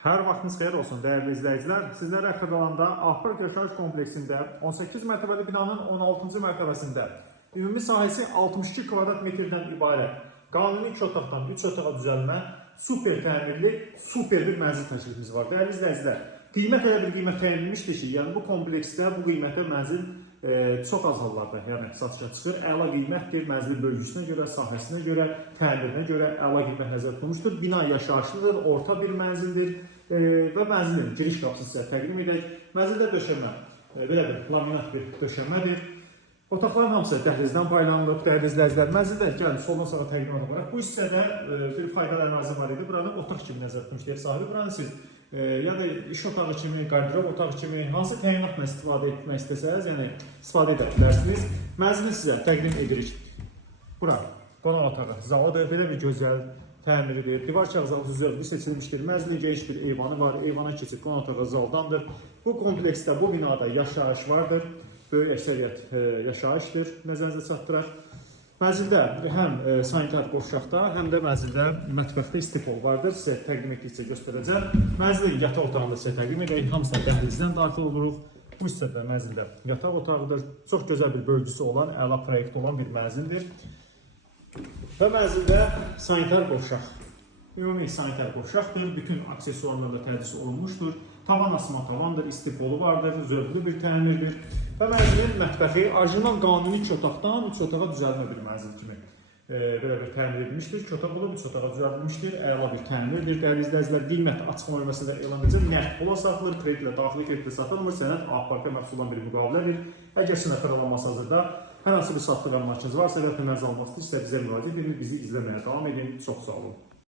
Hər vaxtınız xeyir olsun dəyərli izləyicilər. Sizlərə Xırdalanda Ahpark yaşayış kompleksində 18 mərtəbəli binanın 16-cı mərtəbəsində ümumi sahəsi 62 kvadrat metrdən ibarət qanuni 2 otaqdan 3 otağa düzəlmə super təmirli super bir mənzil təklifimiz var. Dəyərli izləyicilər, qiymət elə bir qiymət təyin edilmişdir ki, yəni bu kompleksdə bu qiymətə mənzil çox az hallarda satışa çıxır. Əla qiymətdir, mənzilin bölgüsünə görə, sahəsinə görə, təmirinə görə əla qiymət nəzərdə tutulmuşdur. Bina yaşayışlıdır, orta bir mənzildir və mənzilin giriş qapısını sizə təqdim edək. Mənzildə döşəmə belə bir laminat bir döşəmədir. Otaqların hamısı dəhlizdən paylanılıb. Dəyərli izləyicilər, mənzildə gəlin soldan sağa təqdimat olaraq bu hissədə bir faydalı ərazi var idi. Burada otaq kimi nəzərdə tutmuşdur sahibi. Buranı siz ya da iş otağı kimi, qardirob otağı kimi hansı təminatla istifadə etmək istəsəniz, yəni istifadə edə bilərsiniz. Mənzili sizə təqdim edirik. Bura qonaq otağı zalıdır, belə bir gözəl təmiridir. Divar kağızı üzərində seçilmişdir. Mənzilin geniş bir eyvanı var. Eyvana keçid qonaq otağı zaldandır. Bu kompleksdə, bu binada yaşayış vardır. Böyük əksəriyyət yaşayışdır. Nəzərinizə çatdıraq. Mənzildə həm sanitar qovşaqda, həm də mənzildə mətbəxdə istifol vardır. Sizə təqdim etdikcə göstərəcəm. Mənzilin yataq otağında sizə təqdim edək. Hamısına dəhlizdən daxil oluruq. Bu hissədə mənzildə yataq otağıdır. Çox gözəl bir bölgüsü olan, əla proyekti olan bir mənzildir. Və mənzildə sanitar qovşaq. Ümumi sanitar qovşaqdır. Bütün aksesuarlarla təchiz olunmuşdur. Tavan asma tavandır, istifolu vardır, zövqlü bir təmirdir. Və mənzilin mətbəxi orijinal qanuni 2 otaqdan 3 otağa düzəlmə bir mənzil kimi belə bir təmir edilmişdir. 2 otaq olub 3 otağa düzəldilmişdir. Əla bir təmirdir. Dəyərli izləyicilər, qiymət açıqlama bölməsində elan ediləcək. Nəqd pula satılır, kreditlə, daxili kreditlə satılmır. Sənəd Ahparka məxsus olan bir müqavilədir. Əgər sənəd xəralanması hazırda hər hansı bir satdıq əmlakınız varsa və təmizə alması istəyirsə bizə müraciət edin, bizi izləməyə davam edin. Çox sağ olun.